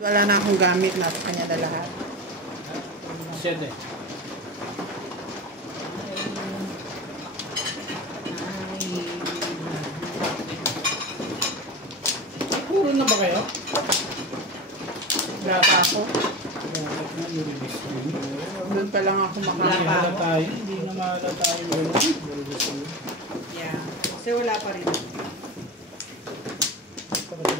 Wala na akong gamit, nasa kanya na lahat. Siyete. Puro na ba kayo? Wala pa ako. Doon pa lang ako makakapa. Hindi na mahala tayo. Yeah. Kasi wala pa rin.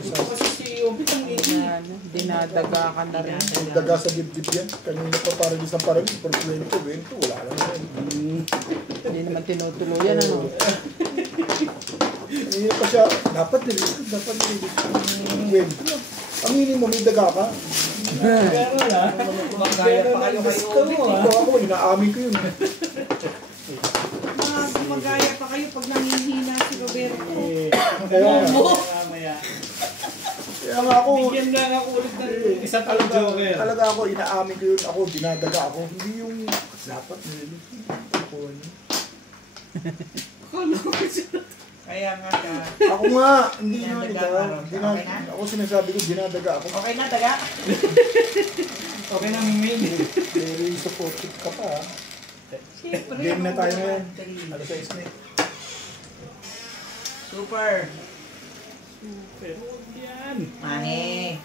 Ito kasi si Obi ang Ayan, dinadaga ka na rin. Daga sa dibdib yan. Kanina pa parang isang parang per 20, wala lang yan. Hindi naman tinutuluyan, ano? Kanina pa siya, dapat nililis. Aminin mo, may daga ka. Pero na. Magaya pa kayo kay Obi. Ito ako, inaamin ko yun. Magaya pa kayo pag nangihina si Roberto. Kaya nga ako, Bigyan lang ako ulit ng isa palang joker. talaga ako, inaamin ko yun. Ako, dinadaga ako. Hindi yung dapat nililis. Kaya nga ka. Ako nga, hindi nga. Dinadaga ka. Okay na? Ako sinasabi ko, dinadaga ako. Okay na, daga? Okay na, Miming. Very supportive ka pa, ha? Siyempre. Game na tayo ngayon. Alas 6 na eh. Super. Pero yan. Mahe.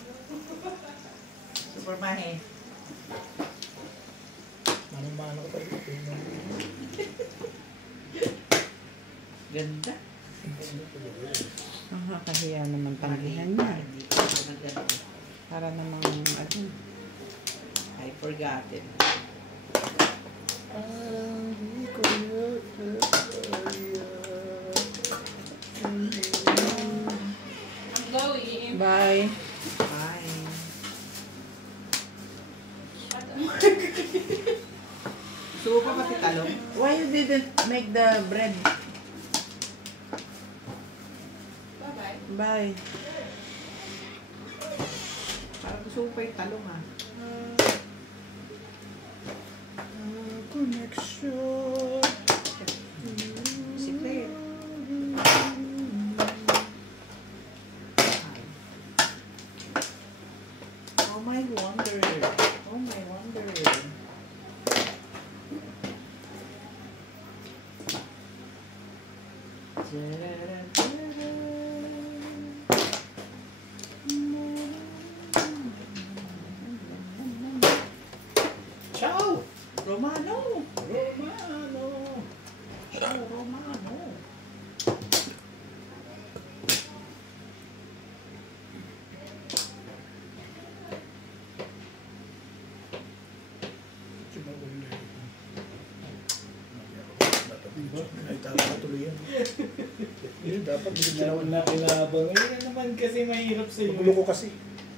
Super mahe. Manang-mana ko tayo. Ganda. Nakakahiya naman tanggihan niya. Hindi ko maganda. Para namang, ano, I forgotten. bye. Bye. Gusto mo pa pati talong? Why you didn't make the bread? Bye. Parang gusto mo pa yung talong ah. Connection. Sikret. Oh my wonder. Oh my wonder. Ciao! Romano. Romano! Ciao, Romano. Ay, tama ka tuloy yan. Hindi, dapat hindi ko tinawag. Na kinabang. Yan naman kasi mahirap sa iyo. Nagulo ko kasi.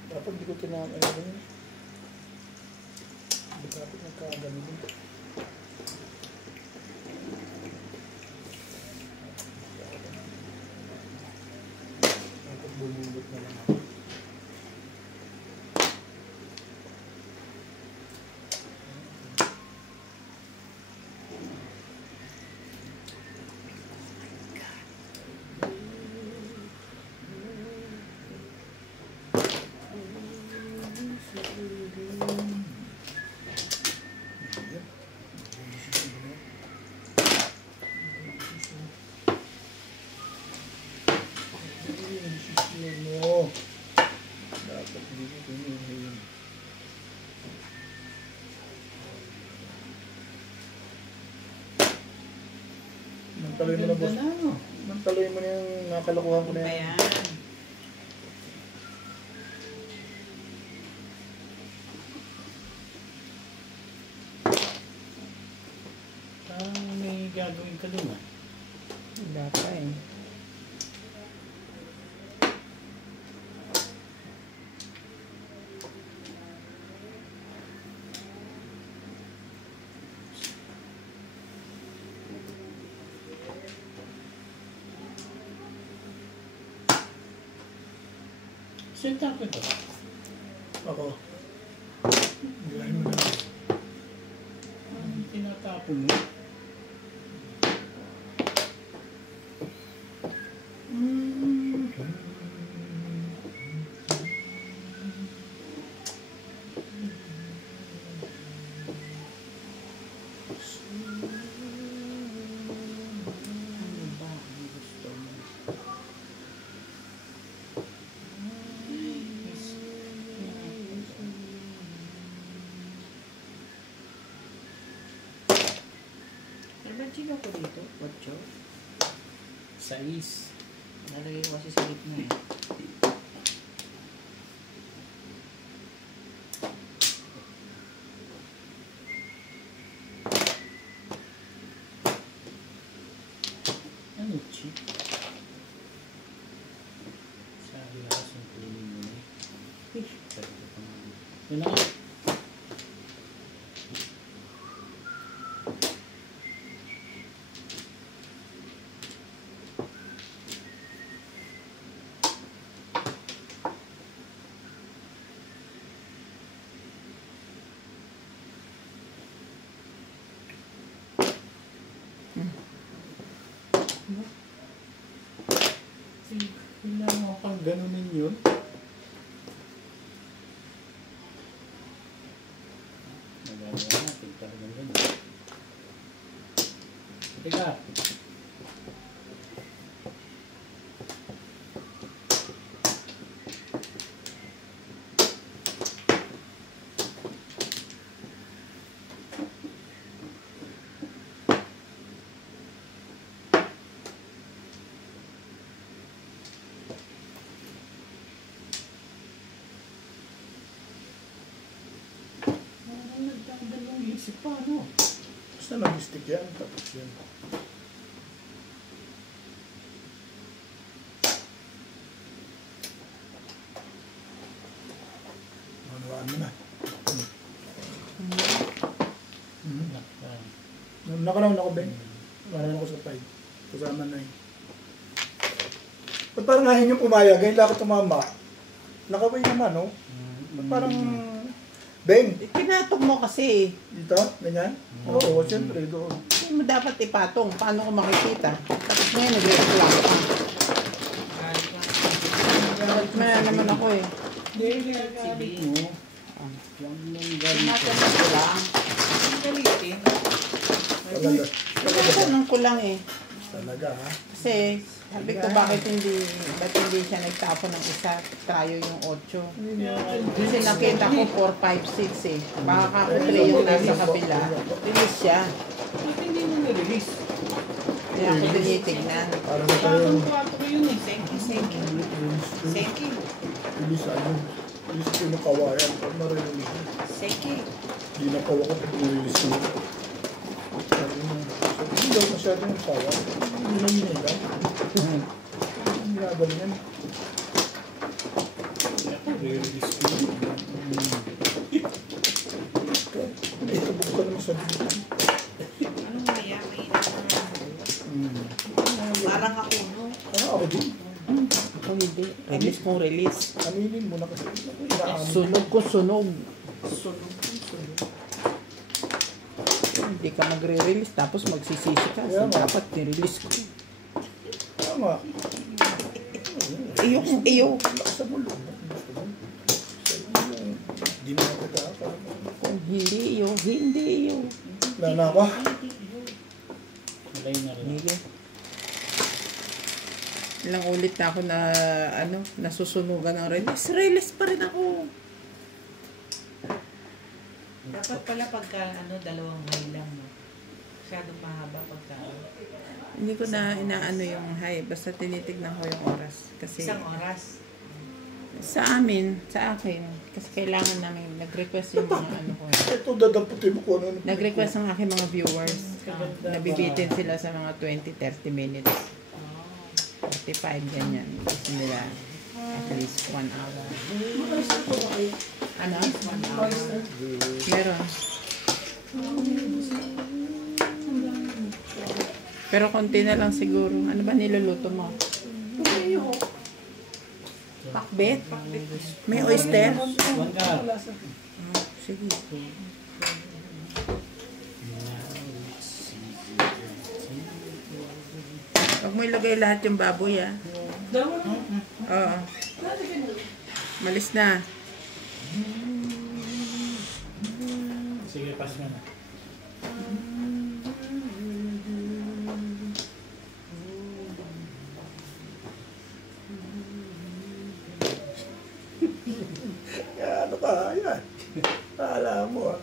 Dapat hindi ko tinawag. Ano ba yun? Hindi dapat nagkagano din. Dapat bumulot na lang ako. No. Dapat hindi ko pinuhin. Mantaloy mo na, boss. Mantaloy mo na yung nakalokohan ko na yan. Ayan. May gagawin ka dun ah. Wala pa eh. Saan tapon ito? Ako. Galing mo na. Tinatapon mo? Nag-chino ko dito. Watcho. 6. Nalagay ko kasi sa gitna eh. Ano, chip? Sabi na kasi yung kunin mo na eh. Yun na nga. Kailangan mo kang ganunin yun. Nagagawa natin talagang ganun. Teka. Nagdadalong isip pa, ano? Basta nag-stick yan, tapos yan. Manuaan mo na. Nakalaw na ko, Ben. Marano ko sa 5. Kasama na yun. Ba't parang ngayon yung pumayag? Ngayon lang ako tumama. Nakaway naman, no? Ba't parang... Ben, Pinatong mo kasi. dito? Ganyan? Oo, siyempre, doon. Hindi mo dapat ipatong. Paano ko makikita? Tapos ngayon nag-reklamo ka. Maya naman ako eh. Hindi, nagagalit mo. Huwag mong galit. Tinatanong ko lang. Ang galit eh. Talaga. Tinatanong ko lang eh. Talaga, ha? Kasi sabi ko ba't hindi siya nagtapon ng isa, tayo yung 8. Kasi nakita ko 4, 5, 6 eh. Baka kakutre yung nasa kabila. Release siya. Ba't hindi mo na-release? Kaya ako tinitignan. Para na tayo. Kwatong 4 yun eh. Senki. Senki. Ilis ano. Ilis ko yung kawayan. Pag marilis mo. Senki. Hindi na kawa ko pag nililis mo. Sabi mo. Hindi daw masyadong kawa. Hindi na nila. Hindi na ganyan. Re-release ko yun. Ito buksan naman sa dito. Anong maya? Parang ako, no? Ano ako din? Ako hindi. Release kong release. Aminin mo na kasi. Inaamin. Sunog ko sunog. Sunog. Hindi ka magre-release tapos magsisisi ka. So, Yeah, dapat nirelease ko. Tama. Iyo. Lakas mo loob. Gusto mo? Hindi mo nakita. Hindi iyo. Nanawa. Malay na rin. Hindi. Ilang ulit na ako na nasusunugan ng release. Release pa rin ako. Dapat pala pagka, dalawang mile lang, no? Masyadong mahaba pagka, Hindi ko na inaano yung high. Basta tinitignan ko yung oras. Kasi isang oras. sa amin, sa akin, kasi kailangan namin, nag-request yung mga ano ko. Ito dadamputin mo kung ano. Nag-request ang aking mga viewers. Nabibitin sila sa mga 20-30 minutes. 45, ganyan. Gusto nila at least 1 hour. Ano? 1 hour. Meron. Pero konti na lang siguro. Ano ba niluluto mo? Pakbet? May oyster? One ka. Sige. Huwag mo ilagay lahat yung baboy, ah. Oo. Malis na. Sige, pass mo na. Ano ka? Yan. Alam mo ah.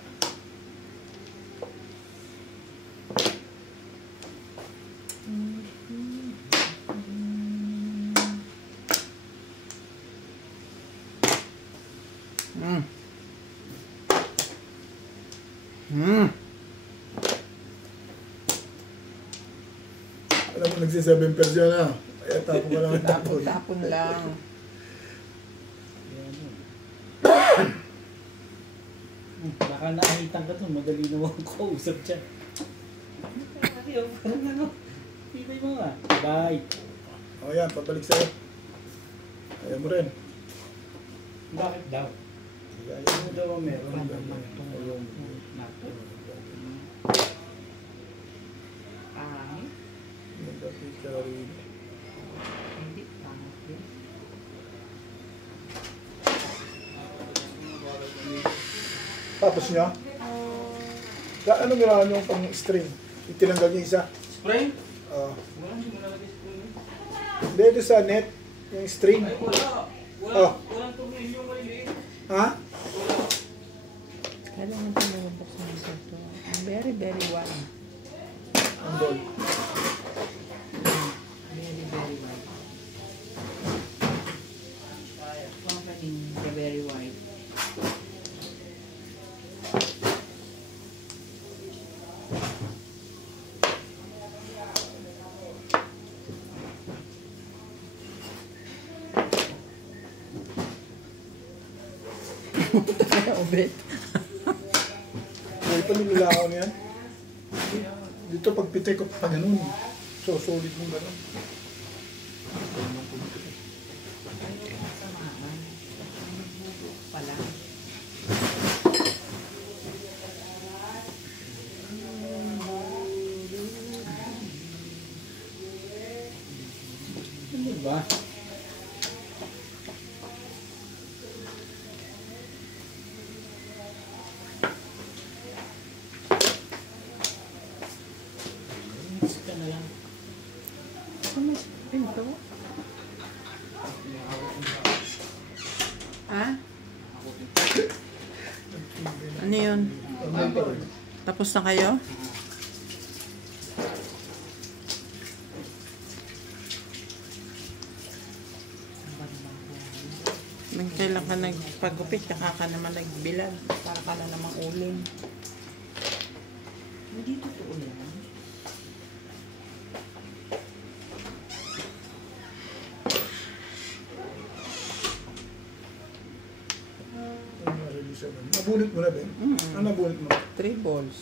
Mm. Mm. Alam mo, nagsi-7 person na. Kaya tapon ka lang ang tapon. Tapon lang. Yan yun. Baka nakahitan ka doon, madali na akong kausap dyan. Ayaw, parang ano. Pipay mo nga. Bye. O yan, pabalik sa'yo. Ayaw mo rin. Bakit daw? Ayaw Ano daw ang meron? Ayaw mo. Pangit. Magdapit ka rin. Hindi, pangit din. Tapos niya, anong ginawa niyo pang string? Itinanggal niya isa. Spray? Ah. Wala, hindi mo nalagay spray. Hindi, ito sa net, yung string. Ay, wala. Oh. Walang tumingin yung maliliit. Ha? Kailangan ito nabubuksan ito. Very, very well. Ang ball. Very, very white. Company, the very white. Obet. May panililakaw niyan. Dito pag pitay ko pa ganun. So, solid mong ganun. Ayaw kasamaan. Nagbubuk pala. Ano ba? Miss ka na lang. Saan may pinto? Ha? Ano yun? Ano pa rin? Tapos na kayo? Nang kailan ka nagpagupit, tsaka ka naman nagbilad. Para ka na namang uling. Hindi totoo yan. Nabunit mo na, Ben? Ano nabunit mo? 3 balls.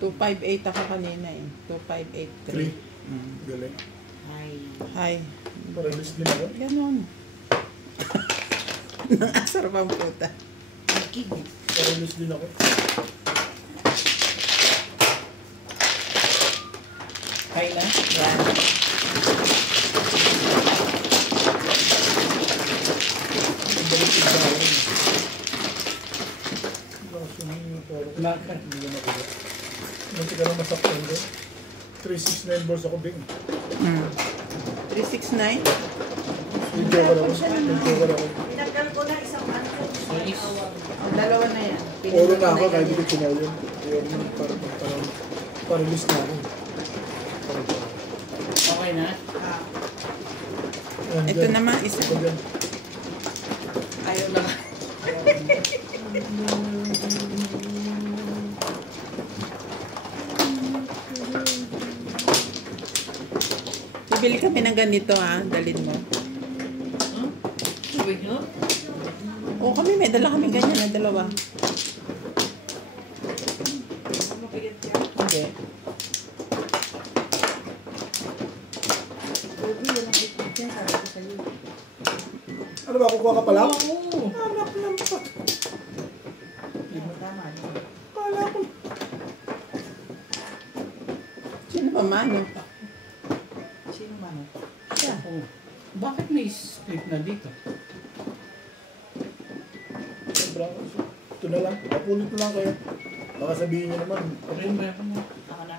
258 ako kanina eh. 2583. 3. Galing. Ay, Hi. Para-release din ako. Ganon. Asar pa ang puta. kidney. Para-release din ako. Kaya na? Yan. Ang balik yung sa akin. Kaso yung parang Bakit? hindi na nakuha. Munti ka lang masaktan doon. 369 balls ako, Bing. 369? Video ka lang. Video ka lang. Pinagdal ko na isang ano. Nice. Ang dalawa na yan. Oro na ako, Pinili kahit ko hindi ko tinawal yun. Ayun na, para-release na ako. Okay na? Ayan, Ito dyan. naman, isa. Ito dyan. Ayaw na. Bibili kami ng ganito ha, dalhin mo. Sabi nyo? Oo kami, may dala kami ganyan na dalawa. Mapigat siya. Hindi. Uy, walang ikot yan. Sabi ko sa'yo. Ano ba, kukuha ka pala? Oo. Anak ng pat. Tama din. Kala ko. Sino ba mano? Sino man? Siya. Oh. Bakit may split na dito? Sobrang, ito na lang. Kapulit na lang kayo. Baka sabihin nyo naman. Rin ba ako mo? Ako na.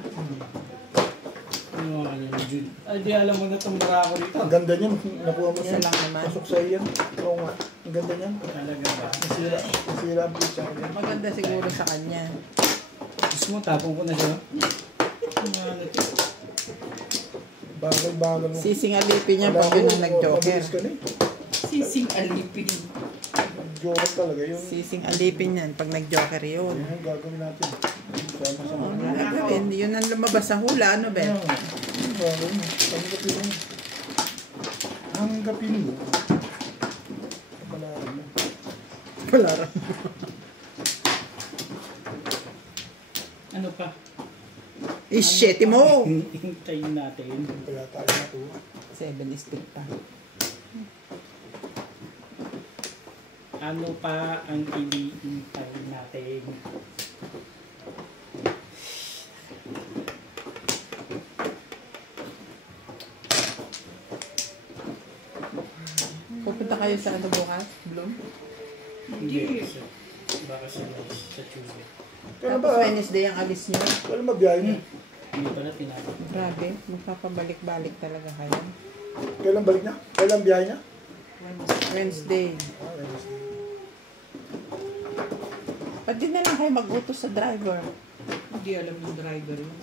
Ano nga kanya ni Jude? Ay, di alam mo na itong barako dito. Ang ganda niyan. Nakuha mo Isa yan. lang naman. Pasok sa iyan. Oo nga. Ang ganda niyan. Talaga ba? Nasira. Nasira ang pizza ko yan. Maganda siguro sa kanya. Gusto mo, tapong ko na siya. Ano ito? Bagal-bagal mo. Sising alipin niya Wala pag yun ko, ang nag-joker. mabilis ka na eh. Sising alipin. Joker talaga yun. Sising alipin yan pag nag-joker yun. Yan ang gagawin natin. Sama-sama. Oo, ano gagawin? Yun ang lumabas sa hula, ano ba? Yan. Ang gagawin mo. Tanggapin mo. Tanggapin mo. Kapalaran mo. Palaran. Ano pa? Ishit mo! Hintayin natin. Kaya tayo nakuha. 7 stick pa. Ano pa ang iniintay natin? Pupunta kayo sa ano bukas? Bloom? Hindi. Baka sa Tuesday. Kaya Tapos ba? Wednesday ang alis nyo. Wala mabiyahe mo. Hindi pala tinapos. Grabe, magpapabalik-balik talaga kayo. Kailan balik niya? Kailan biyahe niya? Wednesday. Ah, Wednesday. Ba't di na lang kayo mag-utos sa driver? Hindi alam ng driver yun.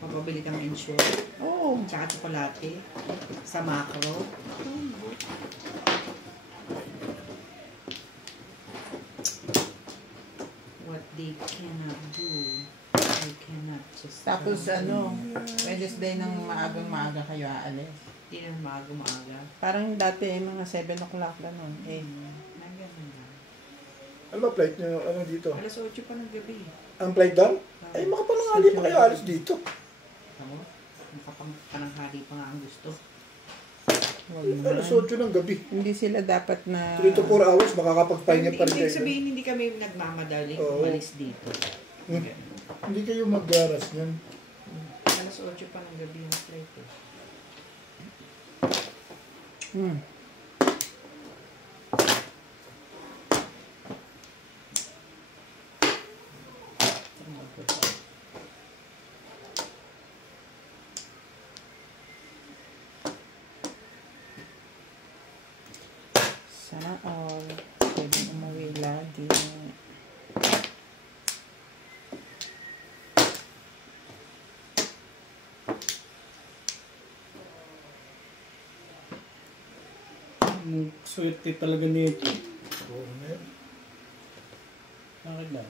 Mapabili kang insure. Oo. Tsaka tsokolate. Sa macro. What they cannot do, they cannot just... Tapos ano, Wednesday ng maagang-maaga kayo aalis. Hindi na maaga-maaga. Parang dati mga 7 o'clock gano'n. Eh, Nandiyan na. Ano ba flight niyo? Ano dito? Alas 8 pa ng gabi. Ang flight down? Ay, makapanangali pa kayo alis dito. Ako, pananghali pa nga ang gusto. wag Alas naman. 8 ng gabi. Hindi sila dapat na... 3 to 4 hours, makakapagpahinga pa rin Ibig kayo. sabihin, hindi kami nagmamadali Oo. umalis dito. Hmm. Hindi kayo mag-garas niyan. Alas 8 pa ng gabi yung flight eh. Hmm. Sana all. Pwede umuwi lagi. Swerte talaga nito. Oo, man. Bakit daw?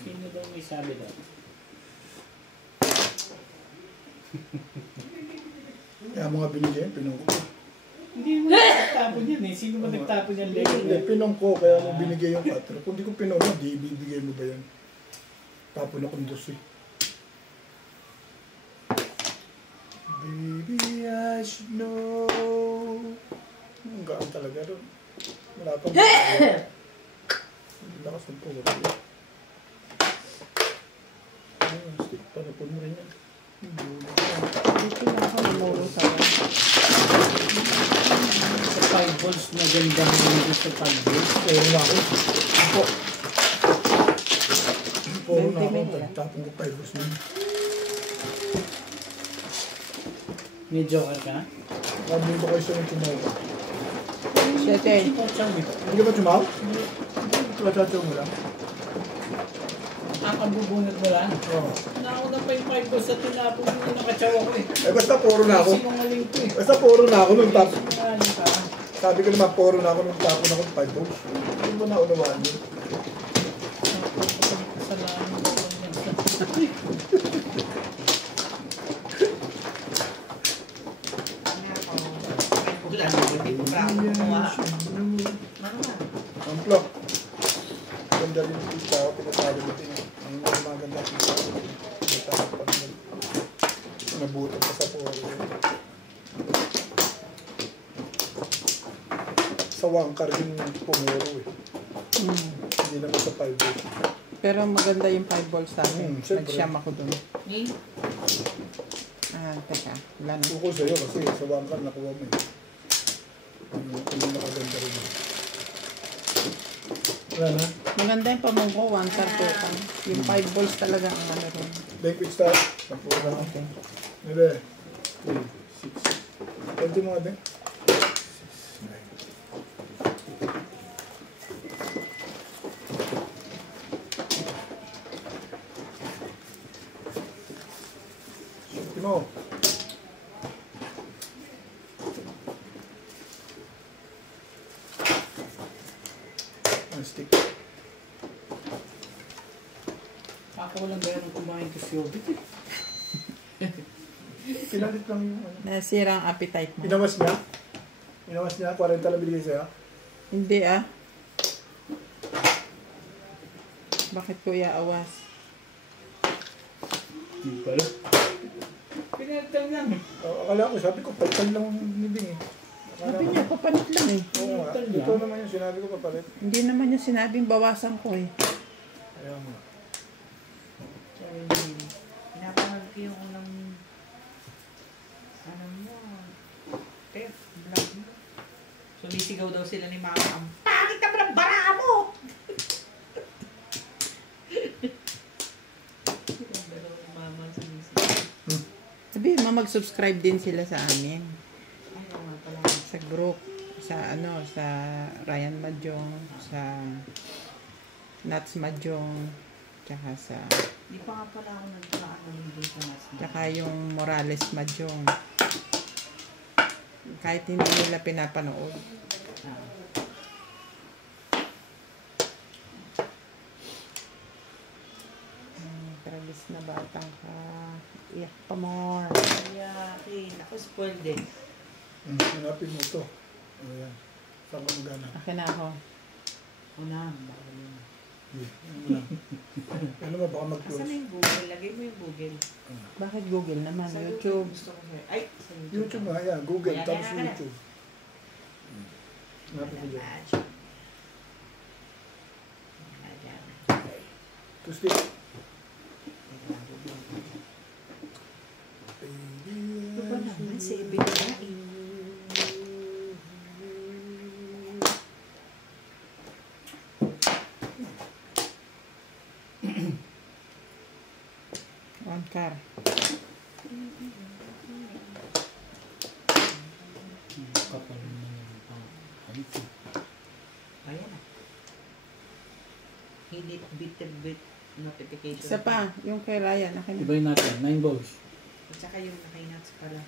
Sino daw may sabi daw? Kaya mga binigyan, pinong ko. Hindi mo nagtapon yan eh. Sino ba nagtapon yan? Hindi, pinong ko, kaya mo binigay yung 4. Kung di ko pinong mo, di bibigay mo ba yan? Tapon akong 2 eh. Baby, I should know. Ang gaan talaga doon. Wala pang lakas ng pulo. Ayun, stick. Panapon mo rin yan. Dito lang ako namuro sa Sa 5 balls na ganda mo dito sa 5 balls. Puro na ako. Ako. Puro na ako. 20 minutes. Tapong ko 5 balls na yun. May joker ka na? Sabi ko kayo sa mga tumawa. 7. Hindi ka ba tumawa? Hindi. Tumawa mo lang. Nakabubunot mo lang? Oo. Nauna pa yung 5 balls sa tinapon mo yung nakatsawa ko eh. Eh basta puro na ako. Sinungaling ko eh. Basta puro na ako nung tap. Sinungaling ka. Sabi ko naman puro na ako nung tapon ako ng 5 balls. Hindi mo na unawaan yun. Kasalanan mo lang yan. Wala na, hindi ko pa ako kumuha. Amplo. Ganda rin yung pizza ako. Pinasabi ko ito. Ang maganda pizza ako. Pizza ako pag nabutan pa sa puro. Sa wangkar din pumuro eh. Hindi naman sa 5 balls. Pero maganda yung 5 balls sa amin. Siyempre. Nag-sham ako dun. Eh, Teka. Wala na. Tukol sa'yo kasi sa wangkar nakuha mo eh. Hindi nakaganda rin. Wala na. Maganda yung pamungko, 1 tar 2 Yung 5 balls talaga ang ano rin. Banquet start. Nakuha na. Okay. Nebe. 3, 6. Pwede mo nga din. 6, 9. Mo. Ang stick. Ako walang gaya ng kumain kasi Yobit eh. Pinalit lang yung ano. Nasira ang appetite mo. Inawas niya? Inawas niya? 40 lang binigay sa'yo? Hindi ah. Bakit ko iaawas? Hindi pala. Pinalitan lang eh. Akala ko, sabi ko, palitan lang yung nibing eh. Sabi niya, papalit lang eh. Oo nga. Ito naman yung sinabi ko, papalit. Hindi naman niya sinabing bawasan ko eh. Ayaw mo. Pinapanood ko yung unang ano mo, vlog mo. Sumisigaw daw sila ni Mama, ang pangit naman ang bara mo! Yung dalawang mama sumisigaw. Sabihin mo, mag-subscribe din sila sa amin. Ay, oo nga pala. Sa group. Sa ano, sa Ryan Majong. Sa Nats Majong. Tsaka sa... Di pa nga pala ako nagpaano doon sa mas. Tsaka yung Morales Majong. Kahit hindi nila pinapanood. Tragis na batang ka. Iyak pa more. Kaya, ako spoiled din. Hanapin mo ito. Ayan. Saan ka magana? Akin na ako. Una, baka yun. Ano ba, baka Asan mag-close? na yung Google? Lagay mo yung Google. Bakit Google naman? Sa YouTube. Gusto ko siya. Ay, sa YouTube. YouTube nga, ayan. Google, Ayan, tapos ayan, ayan. YouTube. Hanapin mo dyan. To stick. Ito ba naman si Ibigay? On car. Kapal naman yung pang-alit eh. Ayan na. Hit bit notification. Isa pa, yung kay Ryan. Akin na. Ibayin natin, 9 balls. At saka yung nakainats pala.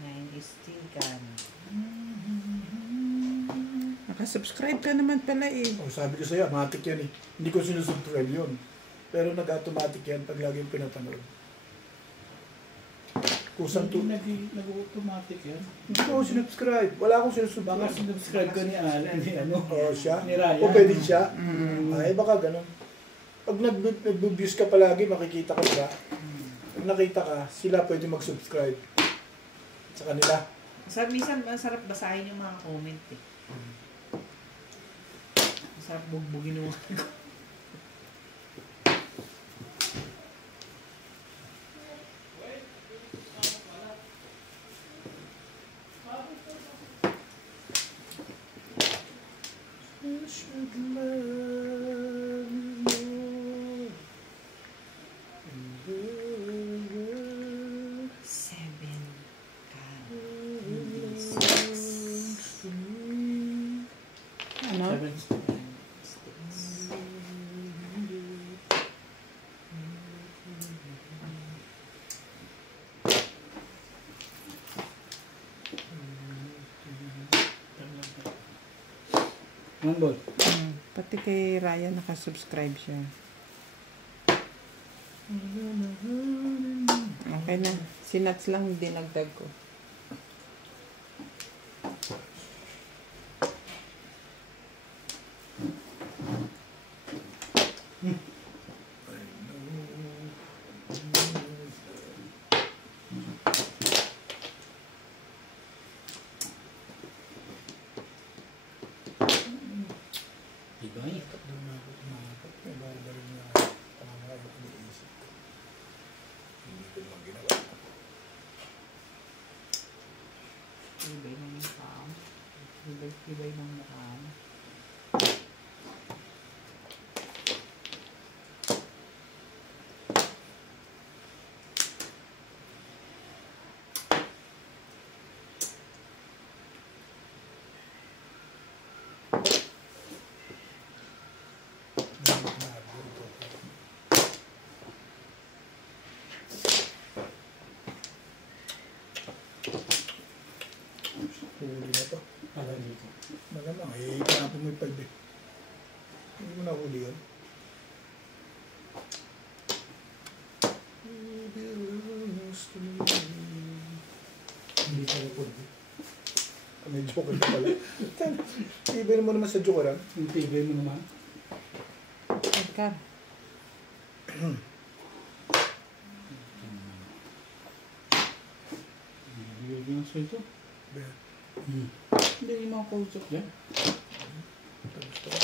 Nine is still can. Nakasubscribe ka naman pala eh. Oh, sabi ko sa'yo, automatic yan eh. Hindi ko sinusubscribe yun. Pero nag-automatic yan pag lagi yung pinapanood. Kusang to. Nag-automatic yan. Hindi ko sinubscribe. Wala akong Baka sinusubscribe. sinubscribe ka ni Alan, ni ano. Oo, siya. Ni Ryan. O pwede siya. Mm. Ay, baka ganun. Pag nag-views ka palagi, makikita ka siya. Pag nakita ka, sila pwede mag-subscribe. Sa kanila. Minsan masarap basahin yung mga comment eh. Masarap bugbugin yung mga seven can. Ano? 7. One ball. Pati kay Ryan nakasubscribe siya. Okay na. Sinats lang dinagdag ko. Ibay. May barbarin na tama yung iniisip ko. Hindi ko naman ginawa. Ibay ng nakam. Ibay ng nakam. nahuli yun? Hindi sa likod. May joker ka pala. Ibig mo naman sa joker, Yung tibay mo naman. Edgar. Hindi yung sweldo. Ben. Hindi yung mga kausap dyan. Gusto ko.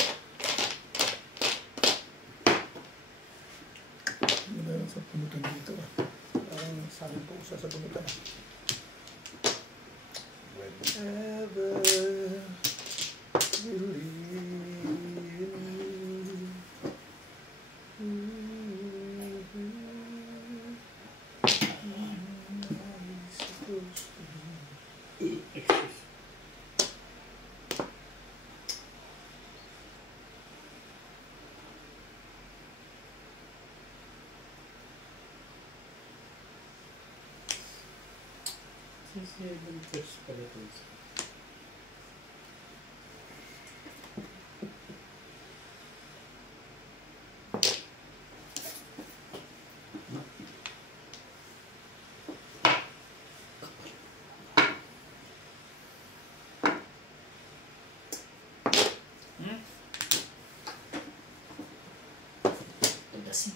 Wala lang sa pumutan dito ah. Parang sabi po sa pumutan ah. Whenever you leave Excuse. Kasi yung first pala ito. Tagasin.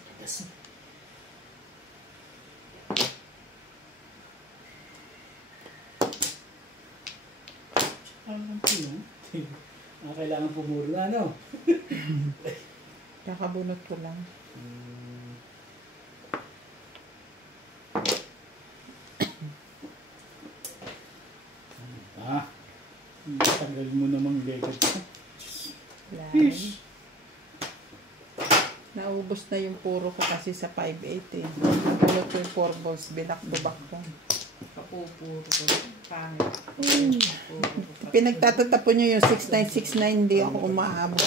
Ang pinong. Kailangan pumuro na, ano? Kakabunot ko lang. Tagal mo namang legad ko. Yan. Naubos na yung puro ko kasi sa 5.8 eh. Nabulot ko yung 4 balls, binakbubak ko. Kapupuro ko. Pangit. Pinagtatatapon nyo yung 6969, hindi ako umaabot.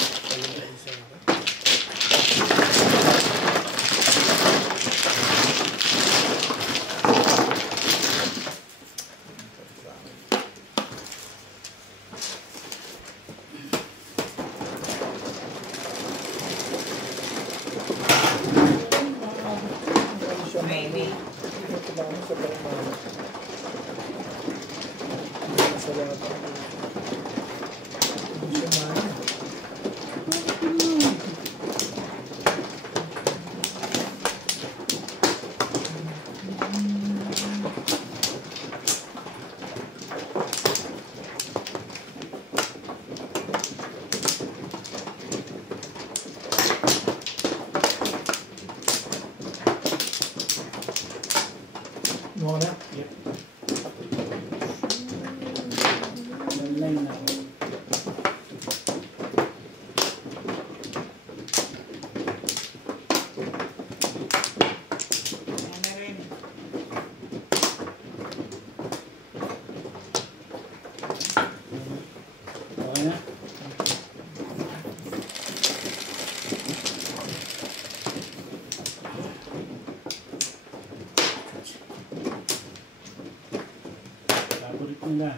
Maybe. Ito lang sa barang sa lahat. Hindi siya mahal. Mo na? Yep. Online na ako. Yan na rin. Okay na? Favorite nila.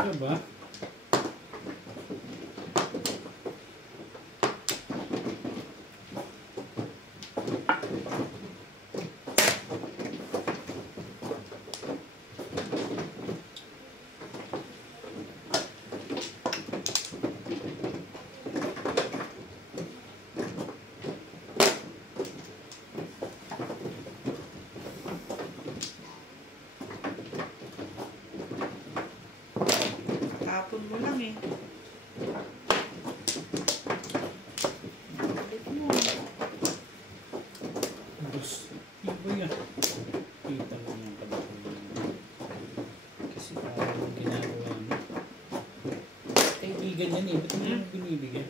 Ano ba? Kapon mo lang eh. Dos. Iba yan. Kita lang yung pagkakulang. Kasi parang ginagawa mo. Kaibigan yan eh. Ba't mo binibigyan?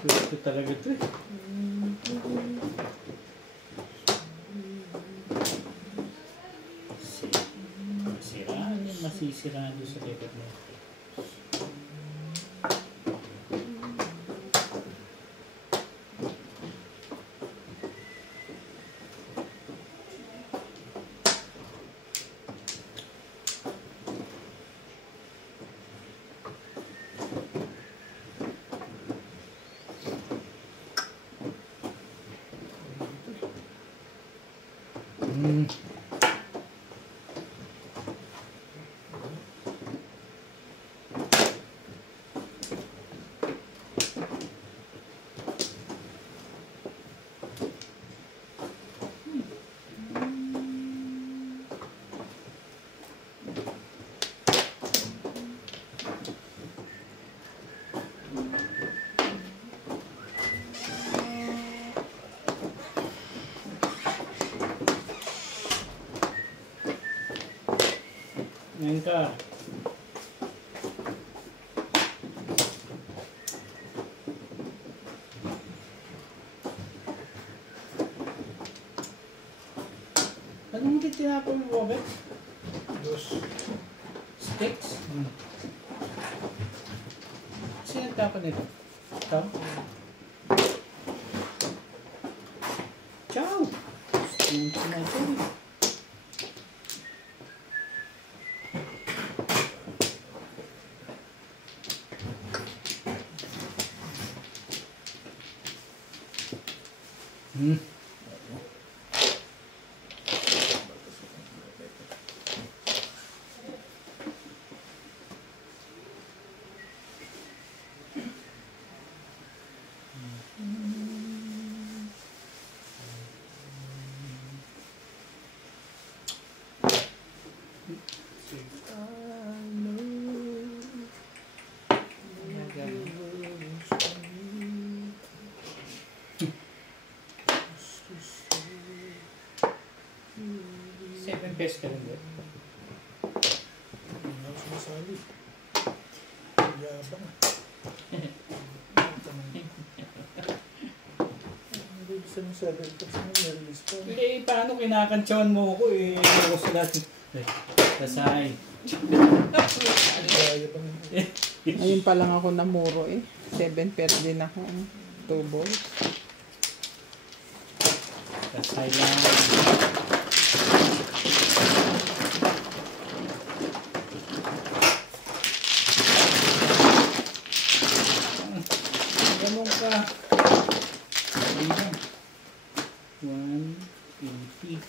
Gusto talaga ito eh. Masiraan yan. Masisiraan doon sa likod mo. Ngayon ka. Anong hindi tinapon mo, Robert? Dos. Sticks? Sino nagtapon nito? Ikaw? Ciao! Yung sinatay. Best ka rin din. Hindi ako sumasali. Yabang. Hindi gusto ng 7 packs na nirelease pa. Eh, paano kinakantsawan mo ko eh? Ako sa natin. Dasay. Yabang. Ngayon pa lang ako namuro eh. 7 pair din ako. 2 balls. Dasay lang. Ganun ka. Ayan. 180.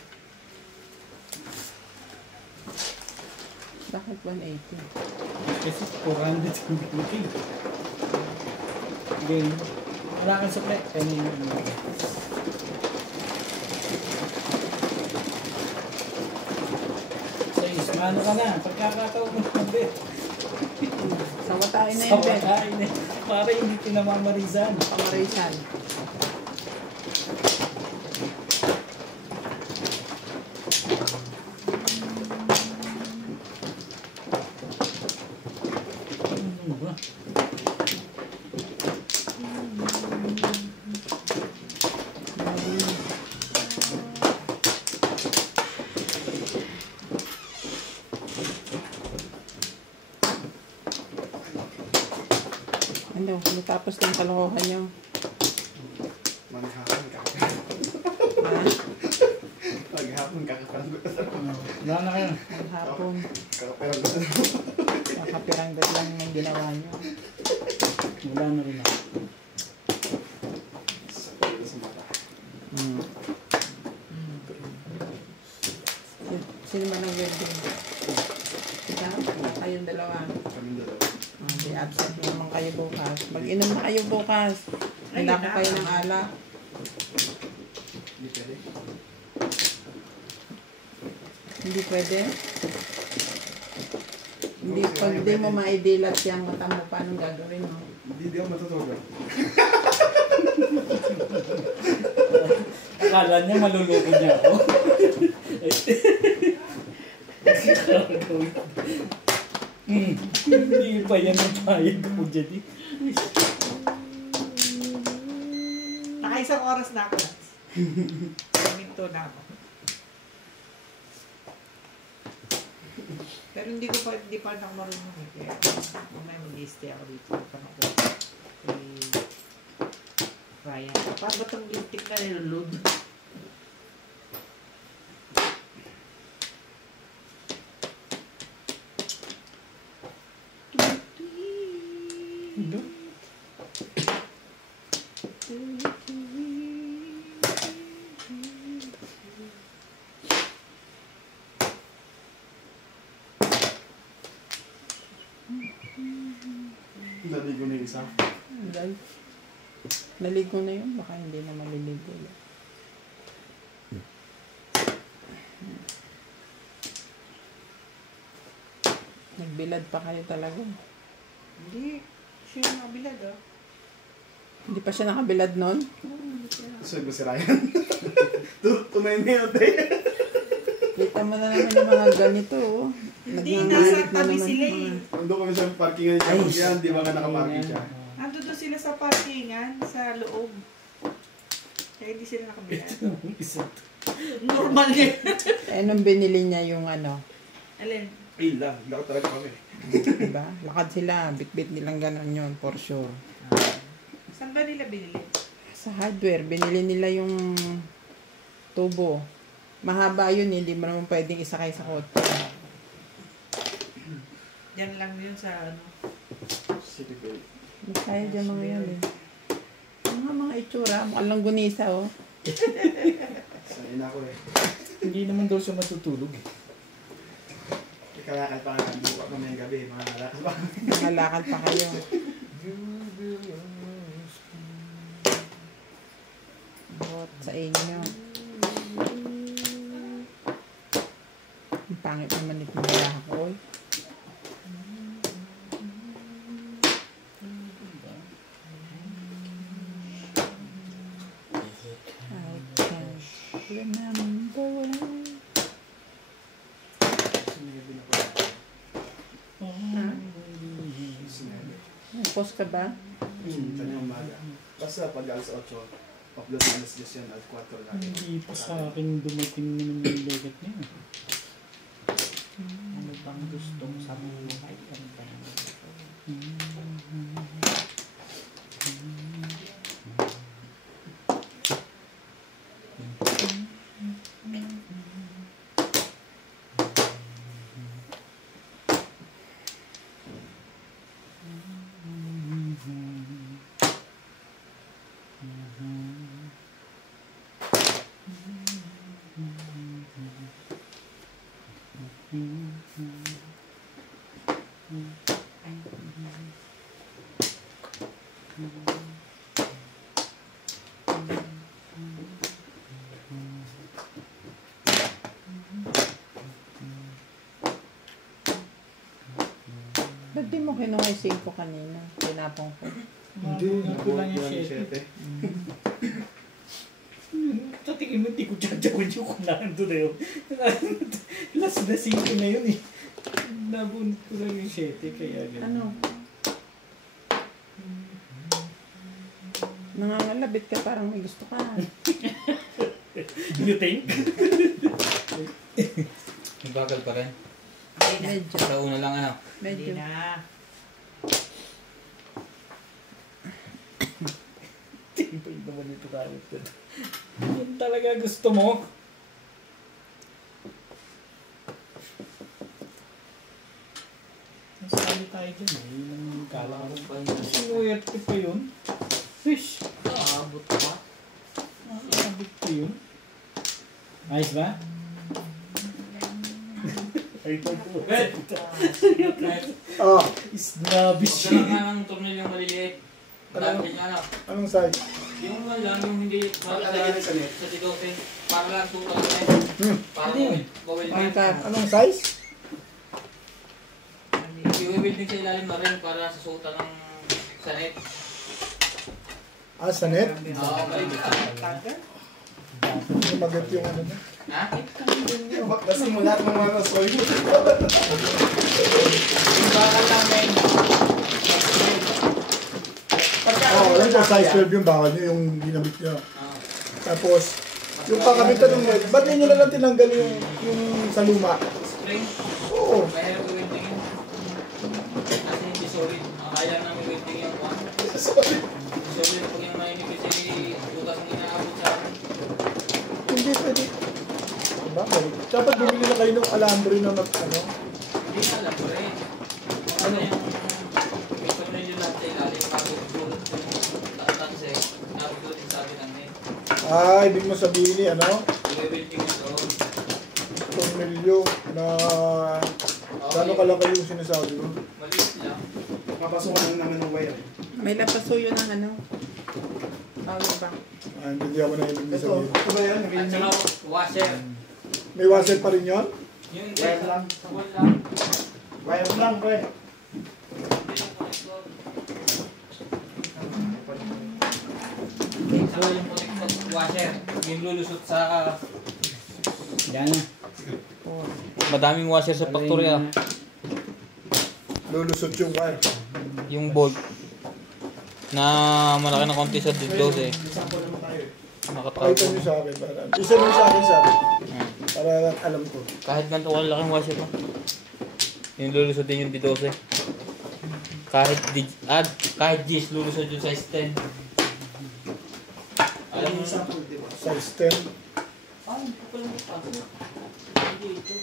Bakit 180? Kasi 400 yung binigay. Game. Wala kang supply. Kanina yung ano ka na, pagkakataon mo na bet. Sawatain na yun, Ben. Sawatain na. Para hindi pinamamarisan. Pamarisan. Ano ba? Ano, natapos ng kalokohan niyo. Maghapon kakapanggot na Wala na kayo. Maghapon. kakapanggot na Makapiranggat lang yung ginawa niyo. Wala na rin ako. sa pagkita sa mata. Sino man ang wedding? Ikaw? Kayong dalawa. Kaming dalawa. Di absent naman kayo bukas. Mag-inom na kayo bukas. Handa ko kayo ng alak. Hindi pwede. Hindi pwede. Hindi, pag di mo maidilat yung mata mo, paano gagawin mo? Hindi ako matutulog. Akala niya maluluko niya ako. Hindi pa yan ang payag ko dyan eh. Nakaisang oras na ako. Minto na ako. Pero hindi pa ako marunong eh. Kaya mamaya mag-stay ako dito. Paano ko? Ryan. Paano ba itong lintik na nilulod? Hindi. Naligo na yung isa. Dahil naligo na yun, baka hindi na maliligo. Nagbilad pa kayo talaga. Hindi. Siya yung nakabilad ah. Hindi pa siya nakabilad nun? Suwag mo si Ryan. Tumayin mo yun, tayo. Kita mo na naman yung mga ganito. Oh. Hindi, Nagngangalit nasa tabi sila eh. Nandun kami sa parkingan niya. Ay, Yan, di ba nga nakaparking siya? Ando doon sila sa parkingan, sa loob. Kaya hindi sila nakabilad. Isa. Normal yun. Eh, nung binili niya yung ano, Alin? Ay lang, lakad talaga kami. diba? Lakad sila, bit-bit nilang ganon yun, for sure. Saan ba nila binili? Sa hardware, binili nila yung tubo. Mahaba yun, hindi mo naman pwedeng isakay sa kotse. Yan lang yun sa ano. City Bay. Masaya dyan mga yan eh. Mga itsura, mukhang langgunisa oh. Sanay na ako eh. Hindi naman daw siya matutulog eh. Ikalakal pa nga, buka pa may gabi, mga kalakal pa. Malakad pa kayo. Bot sa inyo. Ang pangit naman ito mga lakoy. I can't remember. Sinabi na ko. Sinabi. Post ka ba? Kanyang umaga. Basta pag alas 8, upload na alas 10 yan, alas 4 na. Hindi pa sa akin dumating naman yung legat niya. Ano bang gustong sabihin mo kay Ba't di mo kinuha yung 5 kanina? Tinapong ko. Hindi, ko lang yung Nabuhat 7. yung 7. Sa tingin mo, di ko jajawin yung kunahan doon na yun. Last na 5 na yun eh. Nabunod ko lang yung 7, kaya gano'n. Ano? Nangangalabit ka, parang may gusto ka. You think? Nagbagal pa rin. Medyo. Sa una lang ano. Hindi Medyo. na. Tibay naman ito kawit ko. Yan talaga gusto mo? Nasali tayo dyan eh. Yun ang kala ko. Sinuwerte pa yun. Fish. Abot pa. Nakakabit pa yun. Ayos ba? Ay, ito po. Bet! Ah, Snobbish. Huwag ka lang ng tornil yung maliliit. Malapit niya ano. anong size? Yung man lang, yung hindi Pagkalagay ng salit. sa tigote. Para lang tutal na Para Ano yun? bawil Ang na. ka. Anong size? Iwiwil din sa ilalim na rin para sa suta ng sanet. Ah, sa net? Oo, balik ka. Tagal. Yung magat yung ano na. Ha? Kasi mo lahat ng mga soy. Yung bakal namin. Oo, oh, ko, na size kaya. 12 yung bawal nyo, yung ginamit nyo. Ah. Tapos, yung kakabitan ng weld, ba't nyo na lang tinanggal yung sa luma? Spring. Oo. Mahirap i-welding yun. Kasi hindi solid. Kaya namin welding yung kuha. Sorry. Solid pag yung mainipis ay butas ang inaabot sa akin. Hindi pwede. Diba? Dapat bumili na kayo ng alambre na ano. Hindi nga alam ko rin. Ano yung ito na yung lahat sa ilalim bago dulot ko yung tatanse. Nakapagdulot yung sabi ng net. Ah, ibig mo sabihin ano? I-welding ito. Tornilyo na gano'n kalaki yung sinasabi mo. Maliit lang. Papasukan lang naman ng wire. May lapasuyo ng ano. Power bank. Ah, hindi ako na ibig mo Ito, sabihin. ito ba yan? At saka washer. May washer pa rin yun? Yung Wire lang. Wall lang. Wire lang, pre. Ito yung connector. Saka yung connector washer. Yung lulusot sa... Yan na. Madaming washer sa factory ah. Lulusot yung wire. Yung bolt. Na malaki na konti sa 12 eh. Sample naman tayo. Pakita nyo sa akin. Isa nyo sa akin sabi. Para alam ko. Kahit ganito kalaking washer pa. Yung lulusot din yung D12. Kahit G's lulusot yung size 10. Alam mo sa Sample, di ba? Size 10. hindi ko pala mapasok. Hindi ito.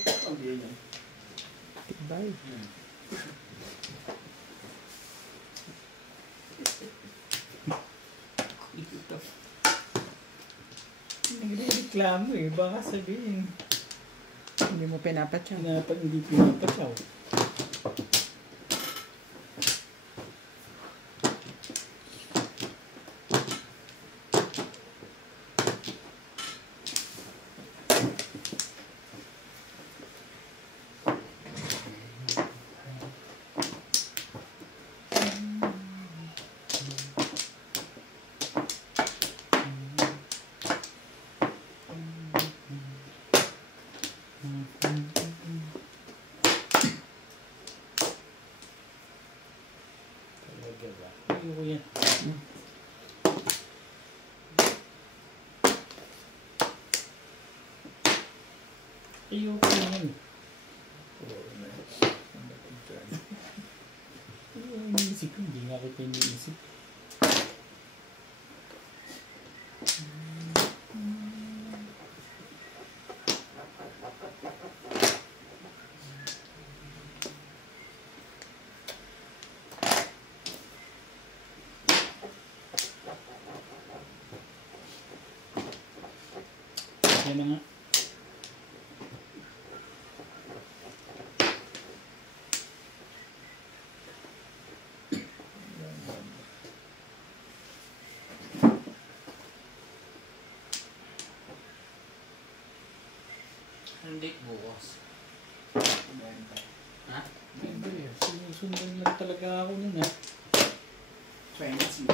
Bye. Nagre-reklamo eh. Baka sabihin. Hindi mo pinapatsaw. Hindi pinapatsaw. Ayoko yan. Ayoko yan. Iniisip ko, hindi nga kita iniisip. Yan na nga. Hindi bukas. Ha? Hindi, sinusundan lang talaga ako nun ah. 20.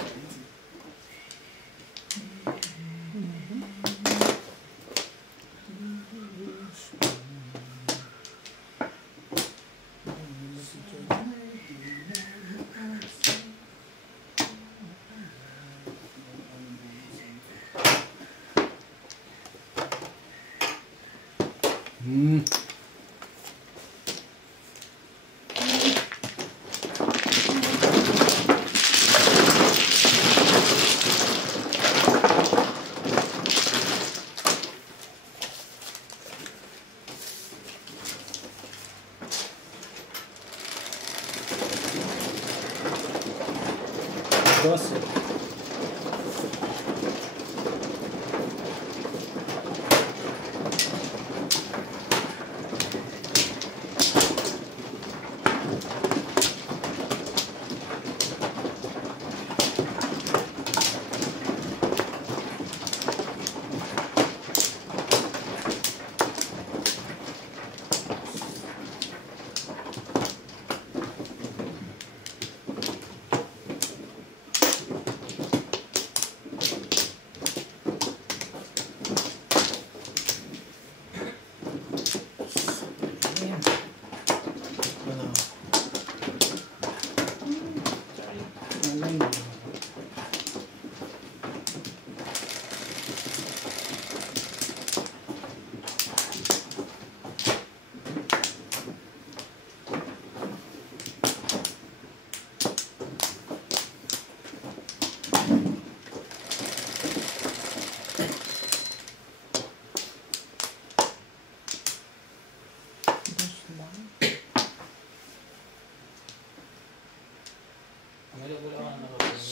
Dos.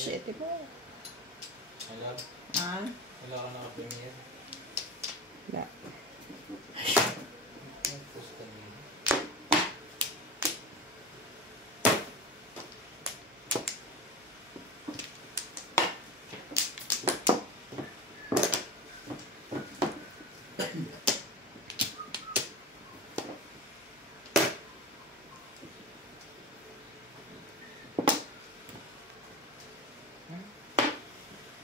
Shit, ito. Alam, Ah? wala ka naka-premiere. Wala. Post ka niya.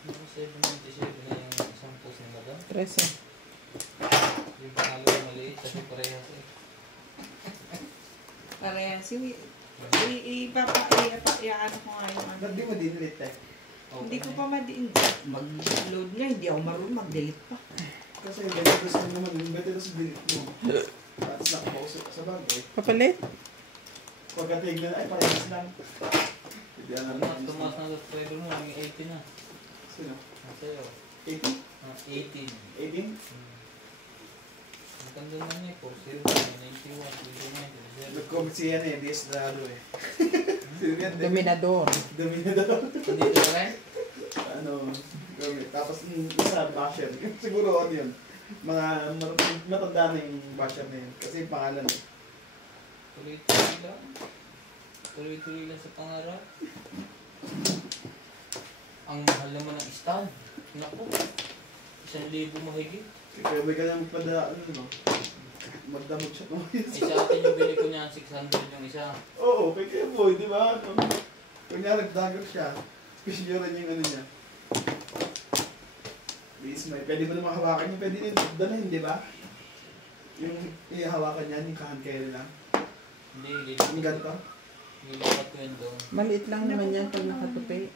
Ano 797 na yung isang post ni Madam? 13. Yung panalo na maliit kasi parehas eh. Parehas yung ano ko nga yung ano. Ba't di mo dinelete eh? Hindi ko pa mag-load nga, hindi ako marunong mag-delete pa. Kasi ganyan gusto mo naman, yung better sa delete mo. Tapos nakapost sa bagay. Papalit? Pagkatignan ay parehas lang. Hindi Tumaas na subscriber mo, naging 80 na. Sino? Sa'yo. 80? 18. 18? Maganda naman niya, 40, 91, 29, Nag-comment siya eh, DS Drado eh. Sino yan? Dominador. Dominador. Hindi ito pa rin? Ano, comment. Tapos isa, basher. Siguro ano yun. Mga matanda na yung basher na yun. Kasi yung pangalan eh. Tuloy-tuloy lang. Tuloy-tuloy lang sa pangarap. Ang mahal naman ng stand. Naku, 1,000 mahigit. Kaya may kanyang pada, ano no? Magdamot siya mo. Isa atin yung bili ko niya, 600 yung isa. Oo, kay Kuya Boy, di ba? Kanya nagdagger siya. Pisuran niya yung ano niya. May pwede mo naman hawakan niya, pwede din dalhin, di ba? Yung ihahawakan niya, yung kahan kayo lang. Hindi, Yung ganito. lilipat ko yun doon. Maliit lang naman yan pag nakatupi.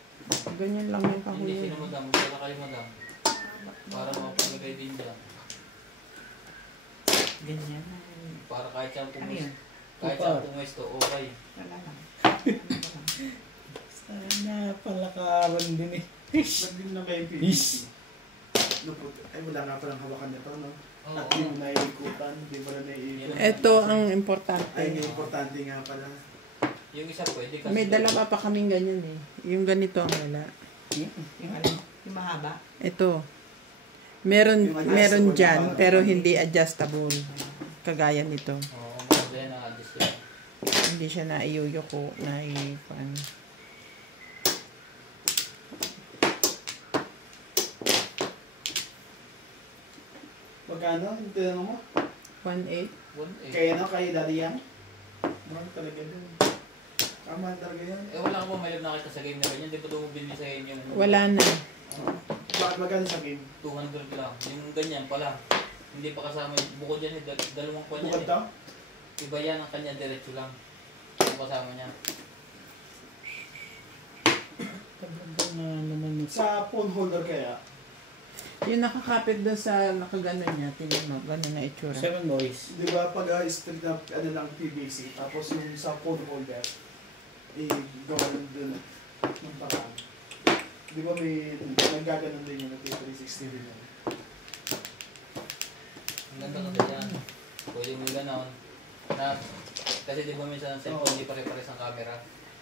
Ganyan lang yung Hindi, kahuli. sino madam? Magkala kayo madam. Para mapagagay din dyan. Ganyan. Para kahit siyang Ano pumis. yun? Kahit siyang pumesto, okay. Wala lang. Sana palakaran din eh. Ba't din na kayo Is. Lupot. Ay, wala nga palang hawakan nito, no? Oo. At hindi mo naiikutan, hindi mo na naiikot. Ito ang importante. Ay, may importante nga pala. Yung isa pwede kasi. May dalawa pa kaming ganyan eh. Yung ganito ang wala. Yung ano? Yung mahaba. Ito. Meron Yung adjustable meron na dyan, pala. pero hindi adjustable. Kagaya nito. Oo, maganda yan ang adjust yan. Hindi siya naiyuyoko, naipan. Magkano? Yung tinanong mo? 1.8. 1.8. Kaya no? Kaya daddy yan? Mahal talaga dun. Mahal talaga yan. Eh wala akong pumayag nakita sa game na ganyan. Di ba ito bumili sa inyo yung... Wala na. Bakit magkano sa game? 200 lang. Yung ganyan pala. Hindi pa kasama yung bukod yan. Dalawang kwan yan Bukod to? Iba yan ang kanya diretso lang. Yung kasama niya. Paganda na naman yung Sa phone holder kaya? Yung nakakapit doon sa nakagano niya, tingnan mo, gano'n na itsura. 7 boys. Di ba pag strict na ano lang PVC, tapos yung sa phone holder, gawa lang dun ng parang. Di ba may nagaganon din yung 360 din yun? Ang ganda kasi yan. Pwede mo gano'n. Kasi di ba minsan ang cellphone hindi pare-pares ang camera.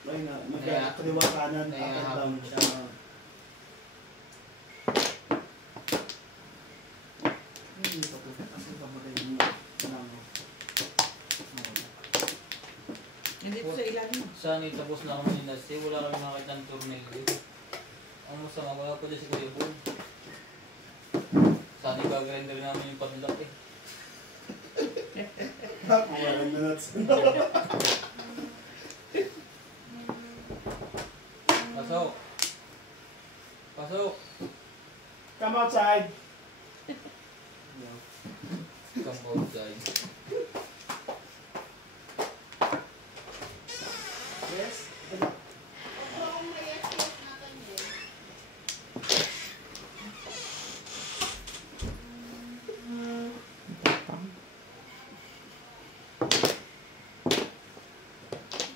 Ay na, Kaya- kaliwa kanan, up kaya and down habol siya. Hindi pa to. Kasi pamatay yung namo. Nandito sa ilalim. Saan tapos na kami ni Nasi, wala kami makita ng tornilyo. Ang masama, wala pa dyan si Kuya Bull. Saan iba-grinder namin yung padlock eh. Wala na nuts. Pasok! Pasok! Come outside! Come outside. Yes?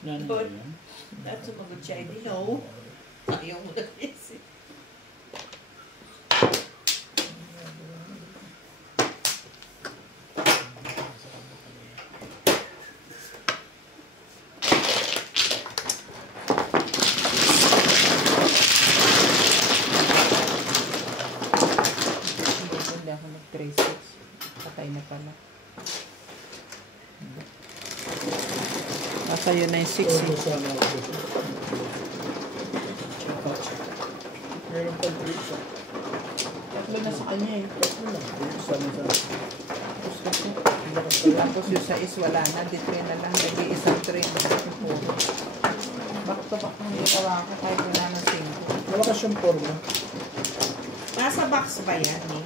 Wala na But- yun. At sumagot siya, hindi no. Ayaw mo na isip. Sa'yo na yung 6 Todo eh. sana ako. Meron pang 3 isa. Tatlo na sa kanya eh. Tatlo lang. Isa na sa... Tapos yung sa is wala na. Di 3 na lang. Nag-iisang 3. Back to back ang ginawa ko kahit wala ng 5. Malakas yung forma. Nasa box ba yan eh?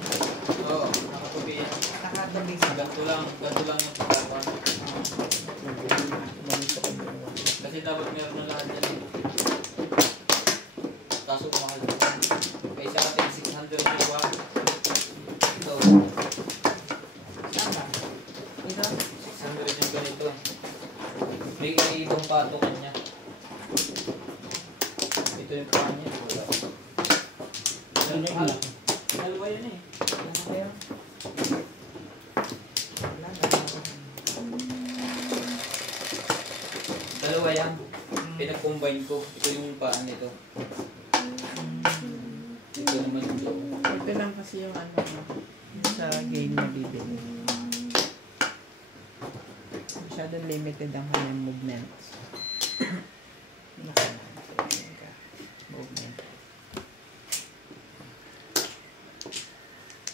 Oo, nakatubi yan. Nakatabi sa box. Ganto lang yung pagkakuan. Mali sa kanya. Kasi dapat meron na lahat yan. Kaso mahal. Kaya isa natin 600 yung wag. Ito. Tama. Ito? 600 yung ganito. May ibang pato kanya. Ito yung pa niya. Wala. Ano? Dalawa yun eh. Ano kayo? Wala na. Dalawa yan. Pinag-combine ko. Ito yung paan nito. Ito naman ito. Ito lang kasi yung ano sa game na bibili. Masyadong limited ang kanyang movements. Movement.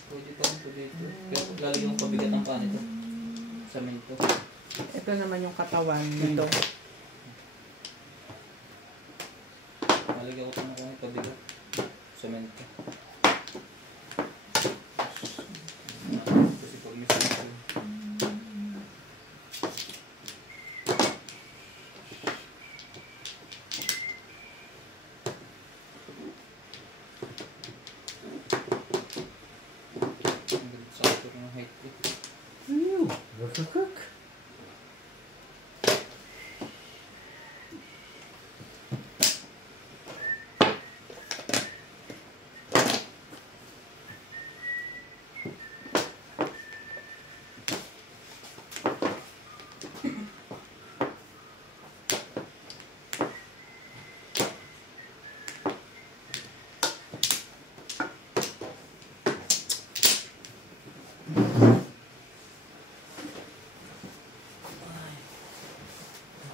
Pwede ito. Pero lalagyan mo pabigat ang paan nito. Samento. Ito naman yung katawan nito. Lalagyan ko ito na kung pabigat. Samento. Kasi pag may samento. Sakto ng height ko. Cook.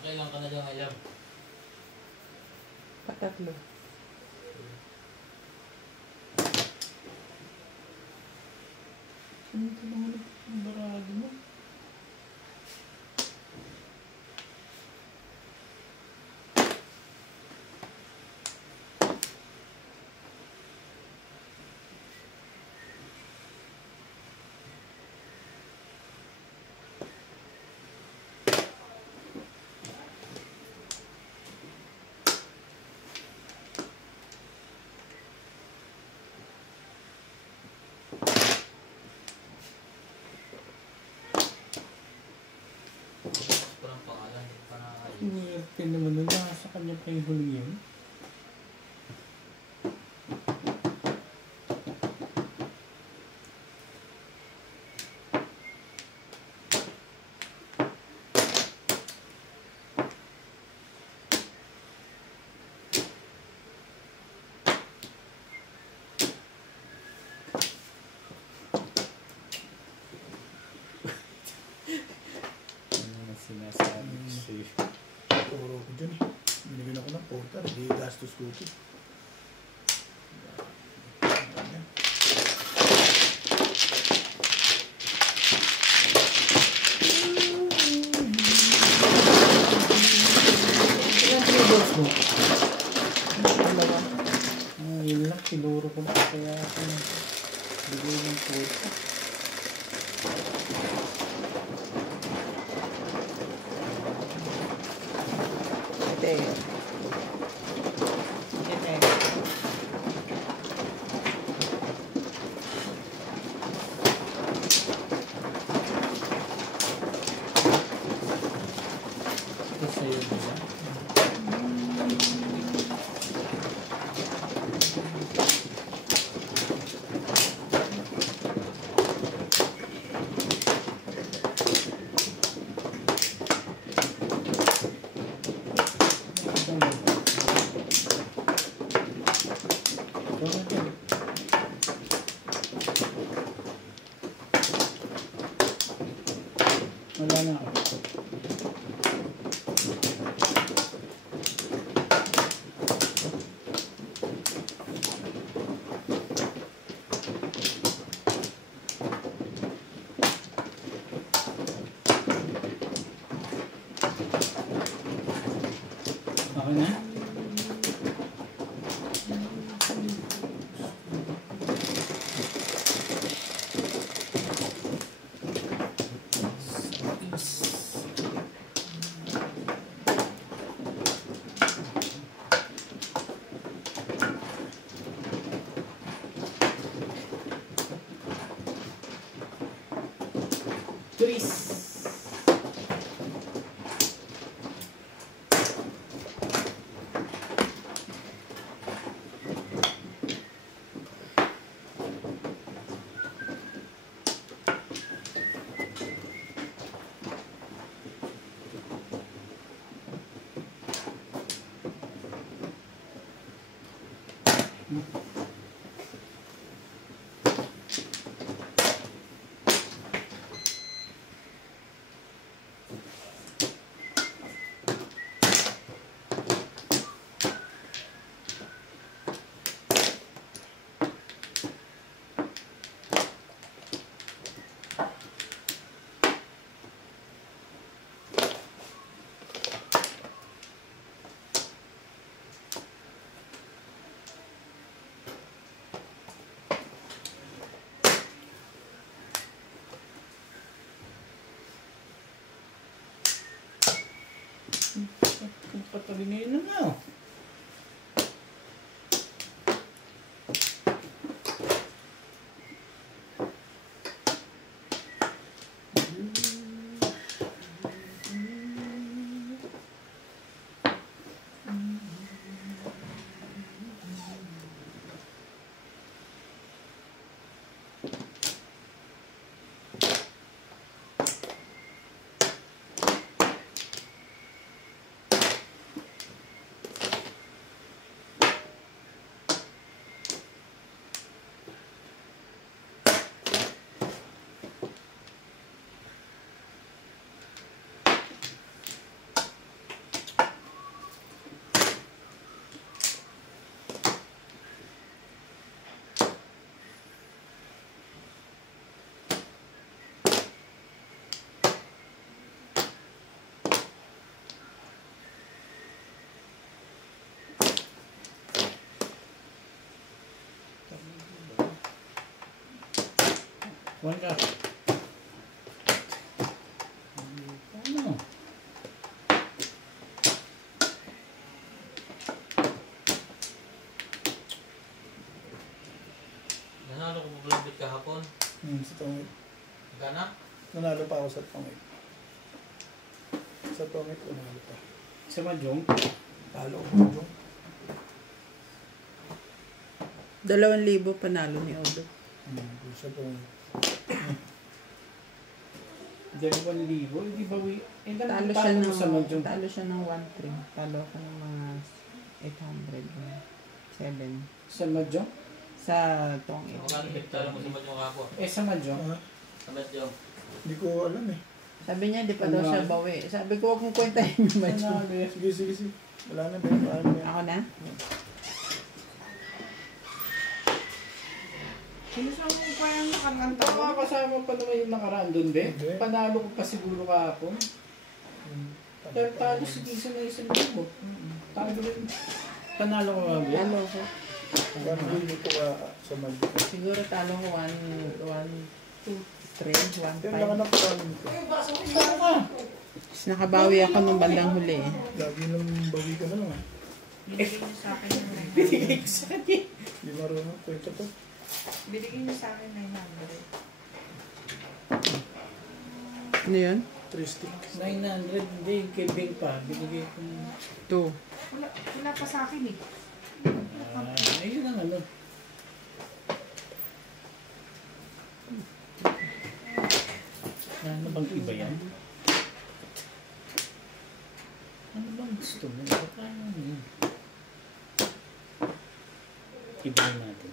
Kailan ka na dyan ngayon? Patatlo. Ano ito naman ang barado mo? Parang pangalan. Pangalan. Swerte naman nun. Nasa kanya pa yung huli yun. Ano na sinasabi ko sa'yo? Turo ko dyan. Binigyan ako ng portal. Hindi gastos ko ito. Ayan. Ilang tables mo? Dalawa. Yun lang, tinuro ko na kaya ako bigay ng puta. Ito eh. Ito eh. Ito sa'yo nila. Ito na din. Wala na ako. Tris. Kung patabi ngayon na nga. Oh. One cup. Ano? Nanalo ko po lang kahapon. Sa tongit. Gana? Nanalo pa ako sa tongit. Sa tongit, nanalo pa. Sa Mahjong. Talo ko yung 2,000 panalo ni Odo. sa tongit. 2,000. Hindi ba Talo siya talo ng sa Mahjong? talo siya ng 1-3. Talo ko ng mga 800. 7. Sa Mahjong? Sa tong Ako ka nagtalo mo sa Madyong kahapon. Sa Mahjong. Sa Madyong. Hindi ko alam eh. Sabi niya, di pa daw siya bawi. Sabi ko, huwag mong kwentahin yung match mo. Sige, sige, sige. Wala na ba yun? Wala na ba yun? Ako na? Sino sa mga pa yung nakakanta ko? Kasama pa naman yung nakaraan doon, be. Hindi. Panalo ko pa siguro kahapon. Dahil talo si Kisa na 1,000. Talo rin. Panalo ko ba, be? Talo ko. Paano hindi ko sa Magdi? Siguro talo ko 1, 2, 3, 1, 5. Yan lang anak ko alam ko. Tapos nakabawi ako nung bandang huli eh. Lagi lang bawi ka na lang ah. Binigay niyo sa akin yung 900. Binigay ko sa kanya. Hindi marunong kwento to. Binigay niyo sa akin 900. Ano yun? 3 sticks. 900, hindi. Kay Bing pa. Binigay ko. 2. Wala pa sa akin eh. Ayun ang ano. Ano bang iba yan? Ano bang gusto mo? Paano yun? Iba natin.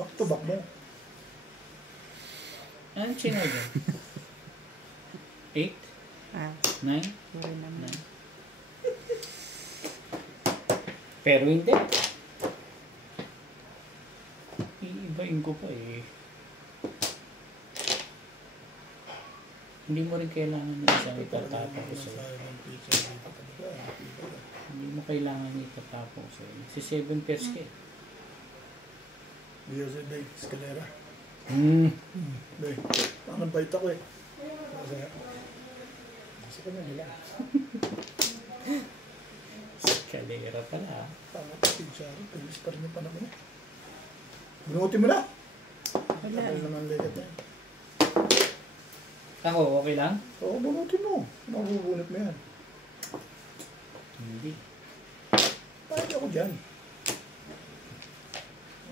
Back to back mo. Anong channel yan? 8? Ah, 9? sorry naman. Pero hindi. Iibain ko pa eh. Hindi mo rin kailangan ng isang itatapos ko sa'yo. Hindi mo kailangan itatapos ko sa'yo. Si 7 pairs ka eh. Hindi sa day, escalera. Day, parang bait ako eh. Masaya. Kasi ka na nila. Escalera pala. Parang kapatid siya rin. Pilis pa rin yung panahon eh. Bunutin mo na! Wala. Tapos naman legat na yun. Ako, okay lang? Oo, bunutin mo. Mabubunot mo yan. Hindi. Bakit ako dyan?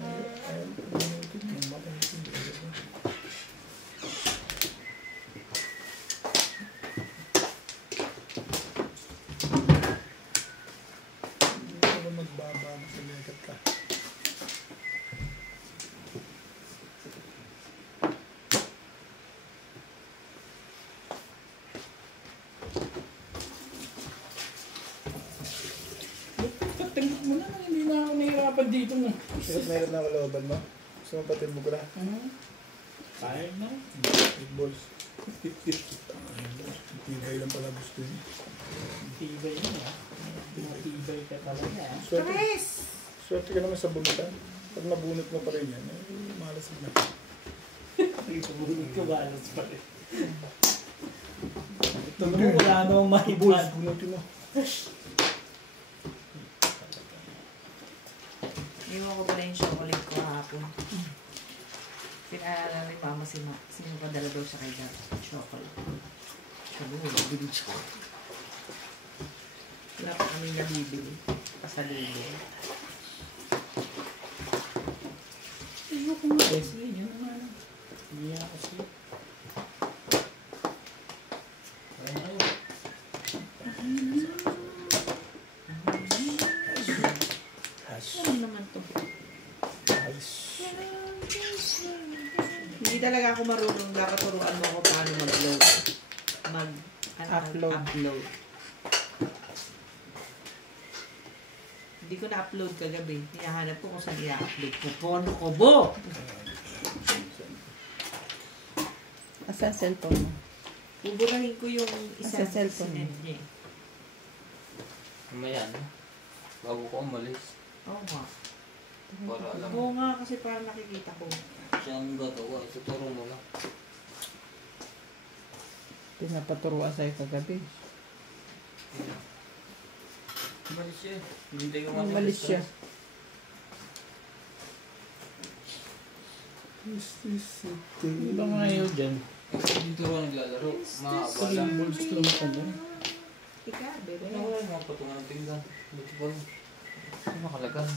Ayun, bunutin mo. Mapansin. Hindi ka magbaba sa legat ka. Tingnan mo na, hindi na ako nahihirapan dito na. Meron na kalooban mo? Gusto mo patin mo ko na? Tired na. Big balls. Tibay lang pala gusto niya. Tibay mo ah. Tibay ka talaga ah. Swerte ka naman sa bunutan. Pag nabunot mo pa rin yan, malasig na. Ibubunod ko balas pa rin. Ito mo, wala namang mahipan. Bunutin mo. Iwan ko pala yung chocolate ko hapon. Pinaalala ni Mama sino padala daw siya kay Dad. Chocolate. Chocolate. Bili chocolate. Wala pa kami nabibili. Pasalubong. Iyo ko nga eh. Sige, yun naman. Hindi ako siya. Ano naman to? Hindi talaga ako marunong. Dapat turuan mo ako paano mag-load. Upload. Hindi ko na-upload kagabi. Hinahanap ko kung saan i-upload ko. Pono ko, bo! Asa cellphone mo? Buburahin ko yung isang Sa cellphone. sinend niya. Mamaya na. Bago ko umalis. Oo nga. Para alam. Oo nga kasi parang nakikita ko. Siya ang gagawa. Ituturo mo lang. Pinapaturuan sa'yo kagabi. Umalis siya. Hindi ko Umalis siya. Ano ba nga yun dyan? Hindi turuan naglalaro. Mga abala. Saling balls lang ka ba? Ika, bebe. Ano wala mga patungan ng tinggan. Buti pa rin. Ano nakalagan?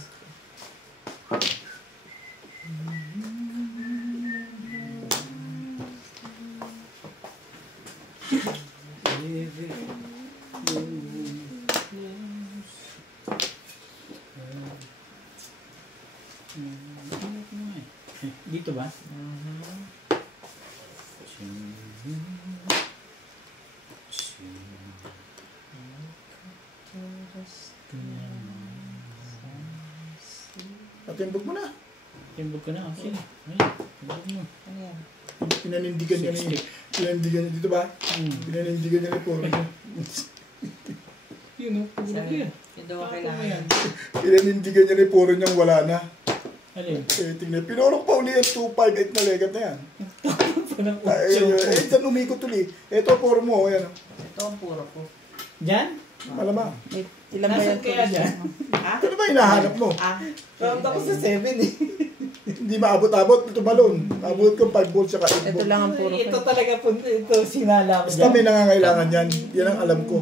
Dito ba? Patimbog mo na. Timbog ka na. Sige. Ayun. Timbog mo. Ayan. Pinanindigan niya ni... Pinanindigan niya dito ba? Pinanindigan niya ni Puro. Yun o. Puro ko yan. Yung daw ang Tapos mo kailangan. yan. Pinanindigan niya ni Puro niyang wala na. Alin? Eh, tingnan. Pinurok pa uli yung 258 na legat na yan. Parang Dyan umikot uli. Ito, Puro mo. Ayan. Ito ang puro ko. Diyan? Malamang. Ilan ba yan? Nasaan kaya dyan? Ha? Ano ba hinahanap mo? Ah. Round ako sa 7 eh. Hindi maabot-abot. Ito balon. Maabot ko 5 volts saka 8 Ito volts. lang ang puro Ito ko. talaga po. Ito sinala ko Basta dyan. may nangangailangan yan. Yan ang alam ko.